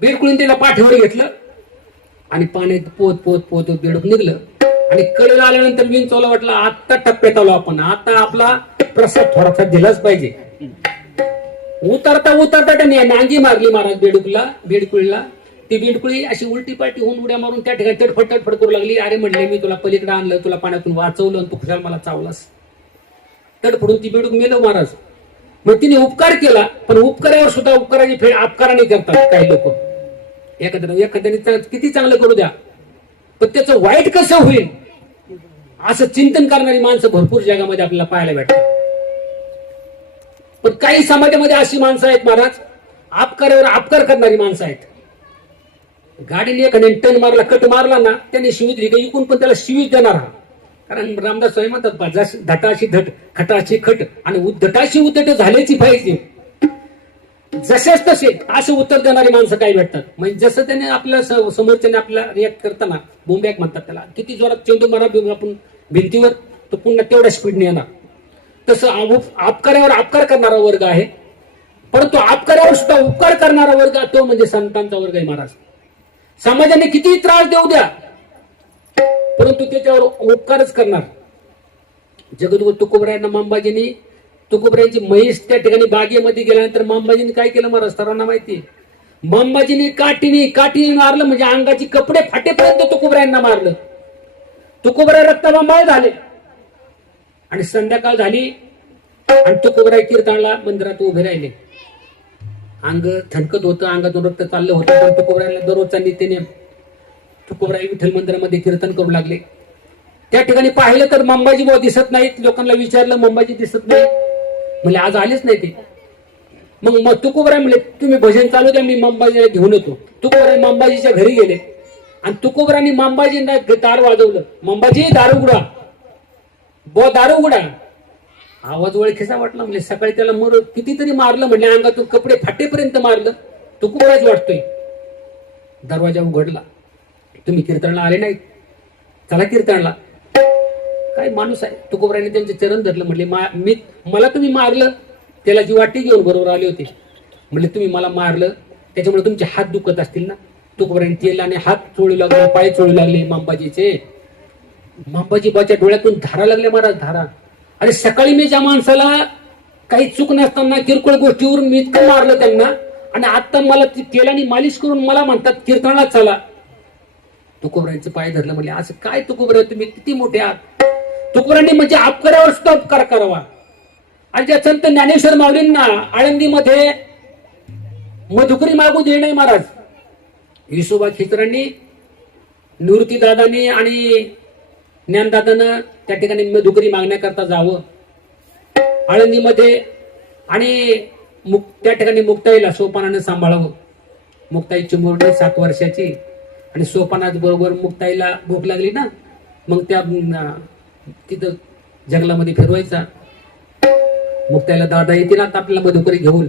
बिडकुळीन त्याला पाठीवर घेतलं आणि पाण्यात पोत पोत पोत बेडूक निघलं. आणि कडेला आल्यानंतर विंचवाला वाटलं आता टप्प्यात आलो आपण, आता आपला प्रसाद थोडासा दिलाच पाहिजे. उतरता उतरता त्याने नांगी मारली महाराज बेडकुळीला. ती बेडकुळी अशी उलटी पालटी होऊन उड्या मारून त्या ठिकाणी तडफड तडफड करू लागली. अरे म्हणले मी तुला पलीकडे आणलं, तुला पाण्यातून वाचवलं आणि तू खुशाल मला चावलास. तडफडून ती बेडूक मेलो महाराज. मग तिने उपकार केला, पण उपकारावर सुद्धा उपकाराची फेड अपकाराने करतात काही लोक. एखाद्याने किती चांगलं करू द्या, पण त्याचं वाईट कसं होईल असं चिंतन करणारी माणसं भरपूर जगामध्ये आपल्याला पाहायला भेटतात. पण काही समाजामध्ये अशी माणसं आहेत महाराज, अपकारावर अपकार करणारी माणसं आहेत. गाडीने एखाद्याने टन मारला, कट मारला ना, त्याने शिवीत दिली इकून पण त्याला शिवीत देणार हा. कारण रामदास स्वामी म्हणतात धटाशी धट खटाशी खट आणि उद्धटाशी उद्धट झाल्याची पाहिजे. जसेच तसे असे उत्तर देणारी माणसं काही भेटतात. म्हणजे जसं त्याने आपल्या समोरच्याने आपल्याला रिॲक्ट करताना बोंबॅक म्हणतात त्याला, किती जोरात चेंडू मारा आपण भिंतीवर तो पुन्हा तेवढ्या स्पीडने येणार. तसं अपकारावर अपकार करणारा वर्ग आहे, परंतु अपकारावर सुद्धा उपकार करणारा वर्ग तो म्हणजे संतांचा वर्ग आहे महाराज. समाजाने किती त्रास देऊ द्या, परंतु त्याच्यावर उपकारच करणार. जगद्गुरु तुकोबरायांना मांबाजींनी, तुकोबरायांची म्हैस त्या ठिकाणी बागेमध्ये गेल्यानंतर मांबाजींनी काय केलं महाराज सर्वांना माहिती. मांबाजींनी काठीने मारलं, म्हणजे अंगाची कपडे फाटेपर्यंत तुकोबरायांना मारलं. तुकोबराय रक्तबंबाळ झाले आणि संध्याकाळ झाली आणि तुकोबराय कीर्तनाला मंदिरात उभे राहिले. अंग थनकत होतं, अंगातून रक्त चाललं होतं, पण तुकोबरायला दररोजचा नित्यनेम. तुकोबराय विठ्ठल मंदिरामध्ये कीर्तन करू लागले. त्या ठिकाणी पाहिलं तर मंबाजी भाऊ दिसत नाहीत. लोकांना विचारलं मंबाजी दिसत नाही, म्हणजे आज आलेच नाही ते. मग तुकोबराय म्हणले तुम्ही भजन चालू द्या, मी मंबाजीला घेऊन येतो. तुकोबराय मंबाजीच्या घरी गेले आणि तुकोबरायांनी मंबाजींना दार वाजवलं. मंबाजी दार उघडा, दार उघडा. आवाज ओळखीचा वाटला. म्हणजे सकाळी त्याला कितीतरी मारलं, म्हणजे अंगातून कपडे फाटेपर्यंत मारलं. तुकोबरायच वाटतोय. दरवाजा उघडला. तुम्ही कीर्तनाला आले नाहीत, चला कीर्तनाला. काय माणूस आहे. तुकोबरायांनी त्यांचे चरण धरलं. म्हणले मला तुम्ही मारलं, त्याला जी वाटी घेऊन बरोबर आले होते. म्हणले तुम्ही मला मारलं त्याच्यामुळे तुमचे हात दुखत असतील ना. तुकोबरायांनी तेल आणि हात चोळू लागले, पाय चोळू लागले मांबाजीचे. मांबाजी बाच्या डोळ्यातून धारा लागल्या महाराज, धारा. अरे सकाळी मी ज्या माणसाला काही चूक नसताना किरकोळ गोष्टीवरून मी इतकं मारलं त्यांना, आणि आता मला तेलाने मालिश करून मला म्हणतात कीर्तनाला चला. तुकोबरायांचं पाय धरलं. म्हणले असं काय तुकोबराय, तुम्ही किती मोठे आहात. तुकोबरायांनी म्हणजे अपकारावर सुद्धा उपकार करावा. आणि ज्या संत ज्ञानेश्वर माऊलींना आळंदीमध्ये मधुकरी मागू दे नाही महाराज. विसोबा खिचरांनी, निवृत्ती दादानी आणि ज्ञानदादानं त्या ठिकाणी मधुकरी मागण्याकरता जावं आळंदीमध्ये. आणि त्या ठिकाणी मुक्ताईला सोपानानं सांभाळावं. मुक्ताई चिमुरडी 7 वर्षाची, आणि सोपानाच बरोबर मुक्ताईला भूक लागली ना, मग त्या तिथं जंगलामध्ये फिरवायचा. मुक्ताईला दादा येतील आता आपल्याला मधुकरी घेऊन.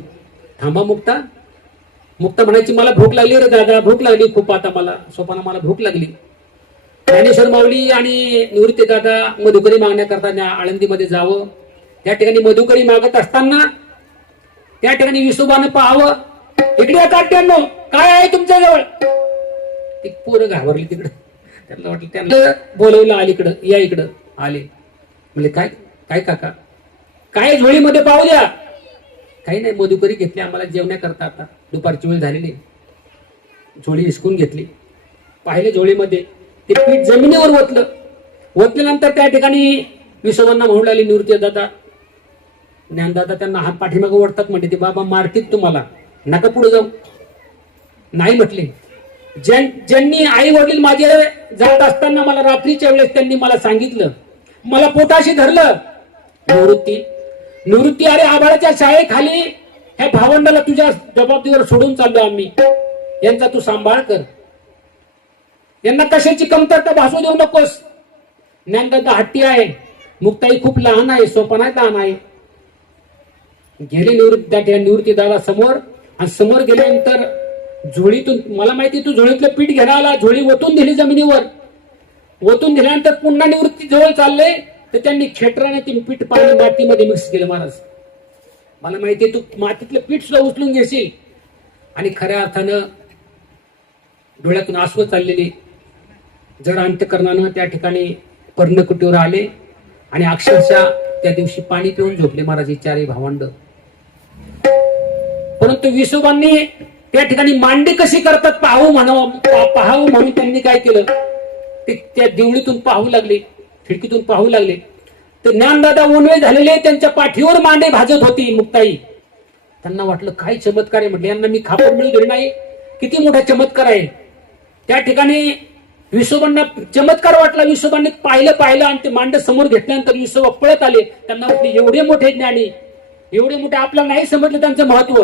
थांबा मुक्ता म्हणायची मला भूक लागली रे दादा, भूक लागली खूप आता मला. सोपाना मला भूक लागली. ज्ञानेश्वर माऊली आणि निवृत्ती दादा मधुकरी मागण्याकरता आळंदीमध्ये जावं. त्या ठिकाणी मधुकरी मागत असताना त्या ठिकाणी विसोबानं पाहावं. इकडे काट्यांनो काय आहे तुमच्या जवळ. ती पोरं घाबरली तिकडं. त्यांना वाटलं, त्यांना बोलवलं अलीकडं, या इकडं आले. म्हणजे काय काय काका काय झोळीमध्ये पाहू द्या. काही नाही, मधुकरी घेतली आम्हाला जेवण्याकरता. आता दुपारची वेळ झालेली. झोळी हिसकून घेतली. पाहिले झोळीमध्ये ते पीठ जमिनीवर ओतल्यानंतर त्या ठिकाणी विसोबांना म्हणू लागली निवृत्ती दादा. ज्ञानदादा त्यांना हात पाठीमागे ओढतात. म्हणते ते बाबा मारतील तुम्हाला, नका पुढे जाऊ. नाही म्हटले. ज्यांनी आई वडील माझे जात असताना मला रात्रीच्या वेळेस त्यांनी मला सांगितलं, मला पोटाशी धरलं. निवृत्ती अरे आभाळाच्या शाळेखाली ह्या भावंडाला तुझ्या जबाबदारीवर सोडून चाललो आम्ही, यांचा तू सांभाळ कर. यांना कशाची कमतरता भासू देऊ नकोस. ज्ञानदादा हट्टी आहे, मुक्ताई खूप लहान आहे, सोपाना लहान आहे. गेले निवृत्ती दादा समोर, आणि समोर गेल्यानंतर झोळीतून, मला माहिती तू झोळीतलं पीठ घ्यायला आला, झोळी ओतून दिली जमिनीवर. ओतून दिल्यानंतर पुन्हा निवृत्ती जवळ चालले तर त्यांनी खेटराने ते पीठ पाणी मातीमध्ये मिक्स केलं. महाराज मला माहिती तू मातीतलं पीठ सुद्धा उचलून घेशील. आणि खऱ्या अर्थानं डोळ्यातून आसव चाललेली, जड अंतकरणानं त्या ठिकाणी पर्णकुटीवर आले आणि अक्षरशः त्या दिवशी पाणी पिऊन झोपले महाराज ही चारही भावंड. परंतु विसोबांनी त्या ठिकाणी मांडे कशी करतात पाहावं म्हणून त्यांनी काय केलं, ते त्या देवळीतून पाहू लागले, खिडकीतून पाहू लागले. तर ज्ञानदादा ओनवे झालेले त्यांच्या पाठीवर मांडे भाजत होती मुक्ताई. त्यांना वाटलं काय चमत्कार आहे, म्हटलं यांना मी खापर मिळू नाही, किती मोठा चमत्कार आहे. त्या ठिकाणी विसोबांना चमत्कार वाटला. विसोबांनी पाहिलं आणि ते मांड समोर घेतल्यानंतर विसोबा पळत आले. त्यांना वाटले एवढे मोठे ज्ञानी, एवढे मोठे, आपल्याला नाही समजलं त्यांचं महत्व.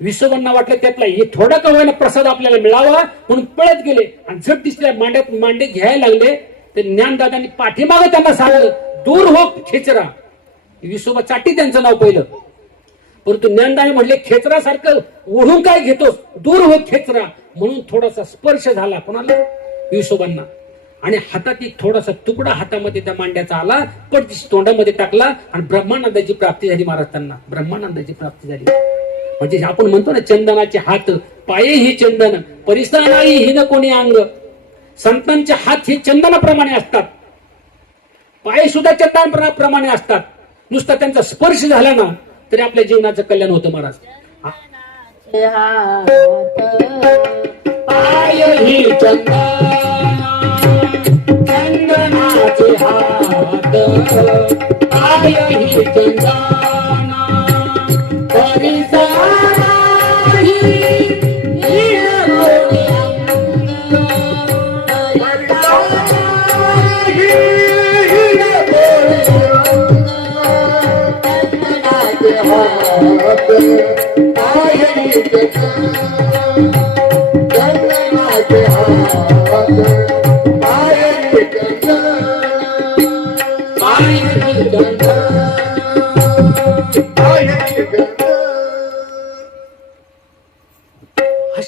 विसोबांना वाटलं त्यातला हे थोडा का होईना प्रसाद आपल्याला मिळावा म्हणून पळत गेले आणि झट दिसल्या मांड्यात मांडे घ्यायला लागले. तर ज्ञानदादांनी पाठीमागं त्यांना सांगलं, दूर हो खेचरा. विसोबा चाटी त्यांचं नाव पहिलं, परंतु ज्ञानदाने म्हटले खेचरासारखं ओढून काय घेतोस, दूर हो खेचरा. म्हणून थोडासा स्पर्श झाला कोणाला, विसोबांना, आणि हातात एक थोडासा तुकडा हातामध्ये त्या मांड्याचा आला, पटदिशी तोंडामध्ये टाकला आणि ब्रह्मानंदाची प्राप्ती झाली. महाराज त्यांना ब्रह्मानंदाची प्राप्ती झाली. म्हणजे आपण म्हणतो ना, चंदनाचे हात पाये ही चंदन, परिसराई ही न कोणी अंग. संतांचे हात हे चंदनाप्रमाणे असतात, पाय सुद्धा चंदनाप्रमाणे असतात. नुसता त्यांचा स्पर्श झाला ना तरी आपल्या जीवनाचं कल्याण होतं. महाराज पाय ही चंदनाचे हात, पाय ही चंदना, परिसराई Bye.